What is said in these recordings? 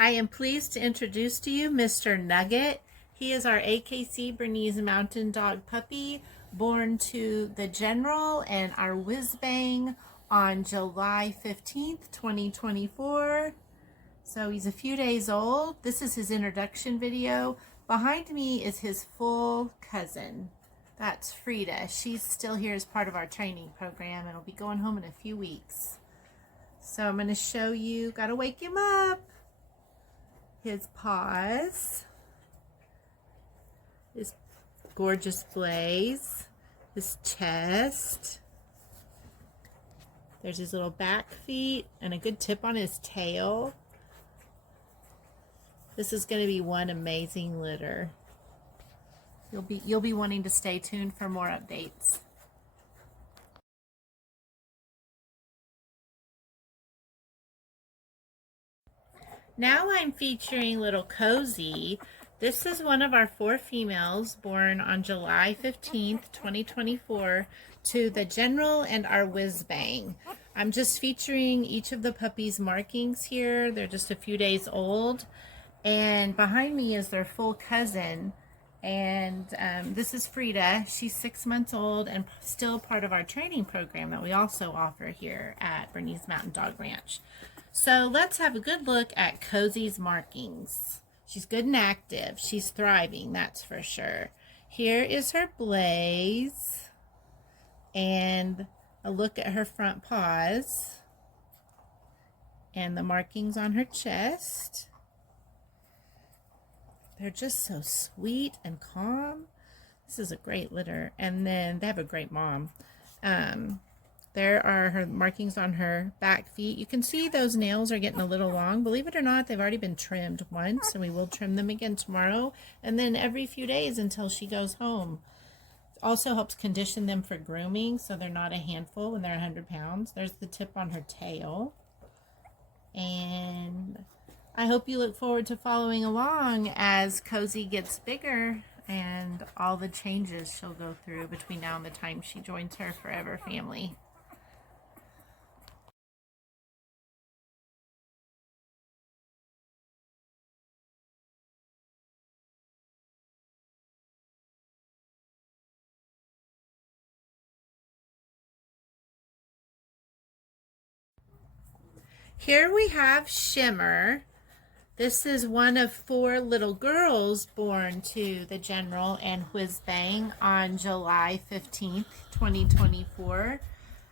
I am pleased to introduce to you Mr. Nugget. He is our AKC Bernese Mountain Dog puppy, born to the General and our Whiz Bang on July 15th, 2024. So he's a few days old. This is his introduction video. Behind me is his full cousin. That's Frida. She's still here as part of our training program and will be going home in a few weeks. So I'm going to show you, gotta wake him up. His paws, his gorgeous blaze, his chest. There's his little back feet and a good tip on his tail. This is going to be one amazing litter. You'll be wanting to stay tuned for more updates. Now I'm featuring little Cozy. This is one of our 4 females born on July 15th, 2024 to the General and our Whiz Bang. I'm just featuring each of the puppies' markings here. They're just a few days old. And behind me is their full cousin. And this is Frida. She's 6 months old and still part of our training program that we also offer here at Bernese Mountain Dog Ranch. So let's have a good look at Cozy's markings. She's good and active. She's thriving, that's for sure. Here is her blaze and a look at her front paws and the markings on her chest. They're just so sweet and calm. This is a great litter. And then they have a great mom. There are her markings on her back feet. You can see those nails are getting a little long. Believe it or not, they've already been trimmed once, and we will trim them again tomorrow, and then every few days until she goes home. It also helps condition them for grooming so they're not a handful when they're 100 pounds. There's the tip on her tail. And I hope you look forward to following along as Cozy gets bigger and all the changes she'll go through between now and the time she joins her forever family. Here we have Shimmer. This is one of 4 little girls born to the General and Whiz Bang on July 15th, 2024.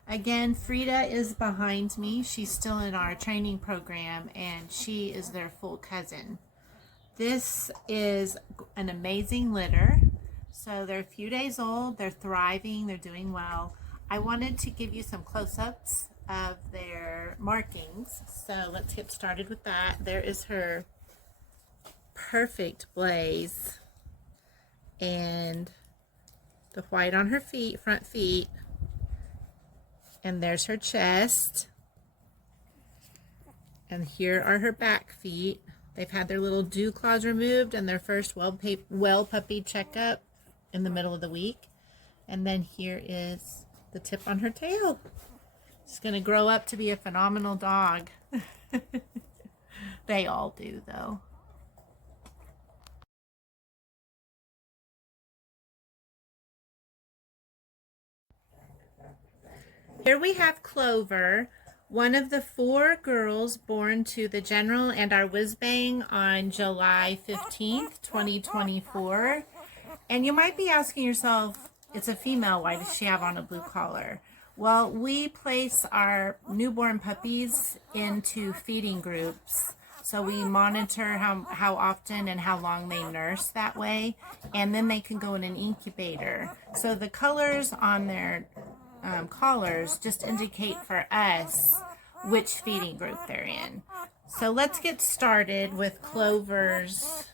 Again, Frida is behind me. She's still in our training program and she is their full cousin. This is an amazing litter. So they're a few days old, they're thriving, they're doing well. I wanted to give you some close-ups of their markings, so let's get started with that. There is her perfect blaze and the white on her feet, front feet, and there's her chest, and here are her back feet. They've had their little dewclaws removed and their first well puppy checkup in the middle of the week. And then here is the tip on her tail. She's going to grow up to be a phenomenal dog. They all do, though. Here we have Clover, one of the 4 girls born to the General and our Whiz Bang on July 15th, 2024. And you might be asking yourself, it's a female, why does she have on a blue collar? Well, we place our newborn puppies into feeding groups. So we monitor how often and how long they nurse that way. And then they can go in an incubator. So the colors on their collars just indicate for us which feeding group they're in. So let's get started with Clover's.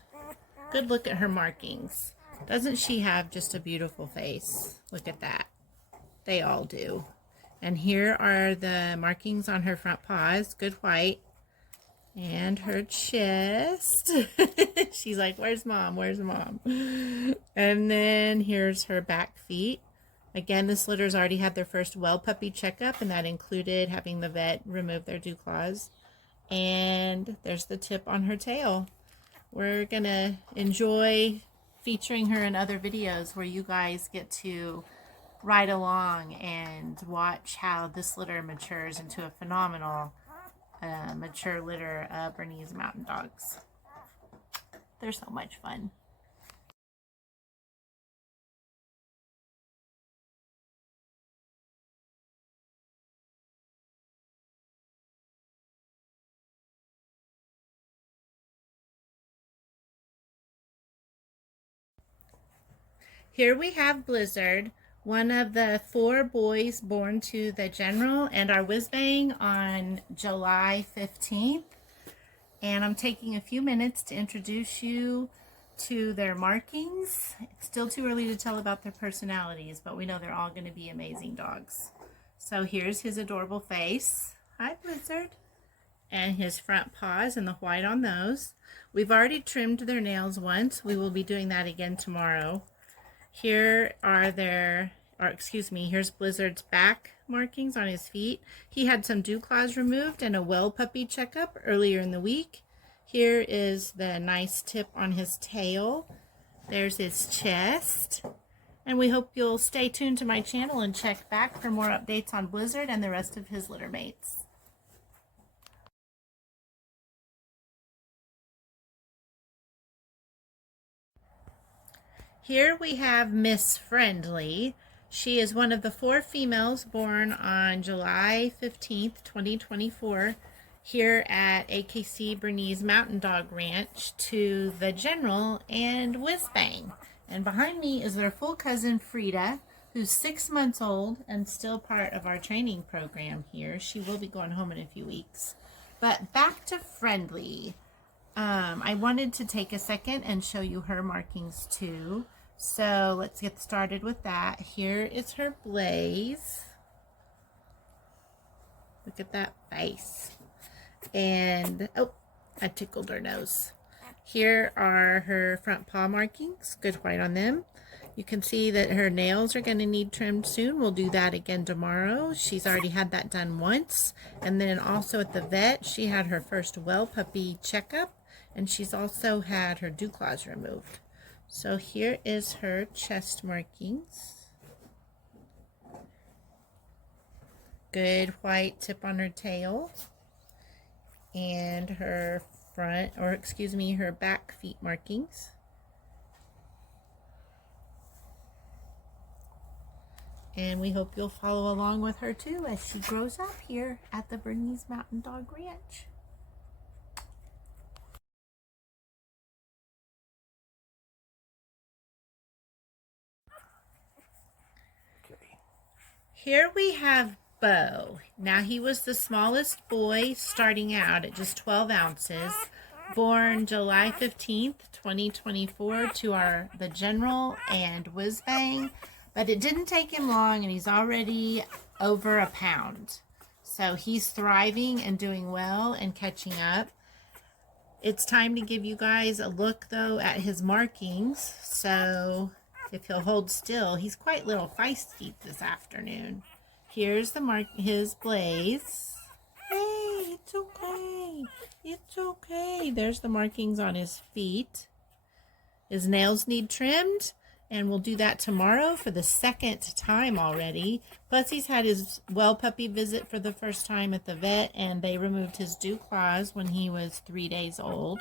Good look at her markings. Doesn't she have just a beautiful face? Look at that. They all do. And here are the markings on her front paws, good white, and her chest. She's like, where's mom? Where's mom? And then here's her back feet. Again, this litter's already had their first well puppy checkup, and that included having the vet remove their dewclaws. And there's the tip on her tail. We're gonna enjoy featuring her in other videos where you guys get to ride along and watch how this litter matures into a phenomenal mature litter of Bernese Mountain Dogs. They're so much fun. Here we have Blizzard, one of the 4 boys born to the General and our Whiz-Bang on July 15th. And I'm taking a few minutes to introduce you to their markings. It's still too early to tell about their personalities, but we know they're all going to be amazing dogs. So here's his adorable face. Hi, Blizzard. And his front paws and the white on those. We've already trimmed their nails once. We will be doing that again tomorrow. Here are here's Blizzard's back markings on his feet. He had some dewclaws removed and a well puppy checkup earlier in the week. Here is the nice tip on his tail. There's his chest. And we hope you'll stay tuned to my channel and check back for more updates on Blizzard and the rest of his litter mates. Here we have Miss Friendly. She is one of the 4 females born on July 15th, 2024, here at AKC Bernese Mountain Dog Ranch to the General and Whiz-Bang. And behind me is their full cousin Frida, who's 6 months old and still part of our training program here. She will be going home in a few weeks. But back to Friendly. I wanted to take a second and show you her markings too. So let's get started with that. Here is her blaze. Look at that face. And, oh, I tickled her nose. Here are her front paw markings. Good white on them. You can see that her nails are going to need trimmed soon. We'll do that again tomorrow. She's already had that done once. And then also at the vet, she had her first well puppy checkup. And she's also had her dewclaws removed. So here is her chest markings. Good white tip on her tail. And her her back feet markings. And we hope you'll follow along with her too as she grows up here at the Bernese Mountain Dog Ranch. Here we have Bo. Now he was the smallest boy starting out at just 12 ounces, born July 15th, 2024 to the General and Whiz-Bang, but it didn't take him long and he's already over a pound. So he's thriving and doing well and catching up. It's time to give you guys a look though at his markings. So if he'll hold still, he's quite a little feisty this afternoon. Here's his blaze. Hey, it's okay. It's okay. There's the markings on his feet. His nails need trimmed, and we'll do that tomorrow for the 2nd time already. Plus, he's had his well puppy visit for the first time at the vet, and they removed his dewclaws when he was 3 days old.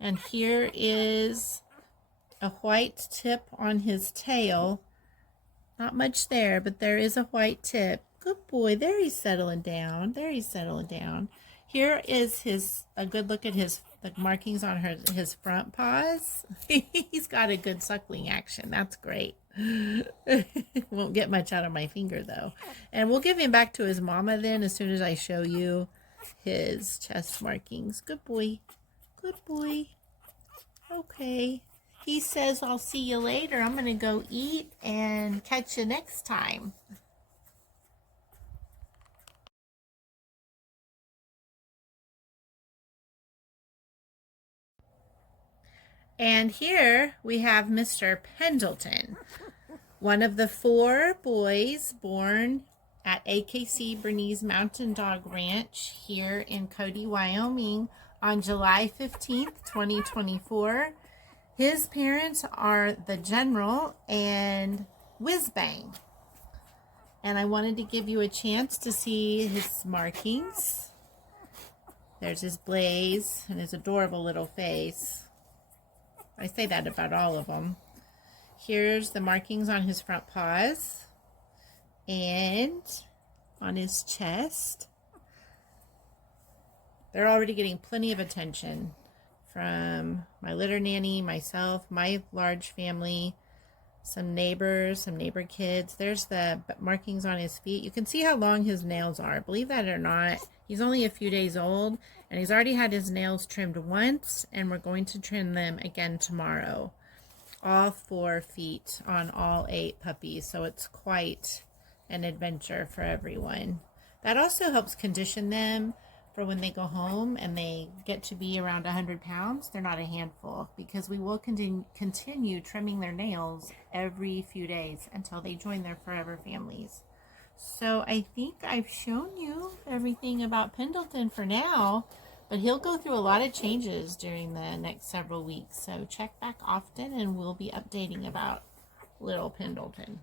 And here is a white tip on his tail. Not much there, but there is a white tip. Good boy. There he's settling down. There he's settling down. Here is a good look at the markings on his front paws. He's got a good suckling action. That's great. Won't get much out of my finger though. And we'll give him back to his mama then as soon as I show you his chest markings. Good boy. Good boy. Okay. He says, I'll see you later. I'm going to go eat and catch you next time. And here we have Mr. Pendleton, one of the 4 boys born at AKC Bernese Mountain Dog Ranch here in Cody, Wyoming on July 15th, 2024. His parents are the General and Whizbang. And I wanted to give you a chance to see his markings. There's his blaze and his adorable little face. I say that about all of them. Here's the markings on his front paws and on his chest. They're already getting plenty of attention from my litter nanny, myself, my large family, some neighbors, some neighbor kids. There's the markings on his feet. You can see how long his nails are. Believe that or not, he's only a few days old, and he's already had his nails trimmed once, and we're going to trim them again tomorrow. All 4 feet on all 8 puppies, so it's quite an adventure for everyone. That also helps condition them for when they go home and they get to be around 100 pounds. They're not a handful, because we will continue trimming their nails every few days until they join their forever families. So I think I've shown you everything about Pendleton for now, but he'll go through a lot of changes during the next several weeks. So check back often and we'll be updating about little Pendleton.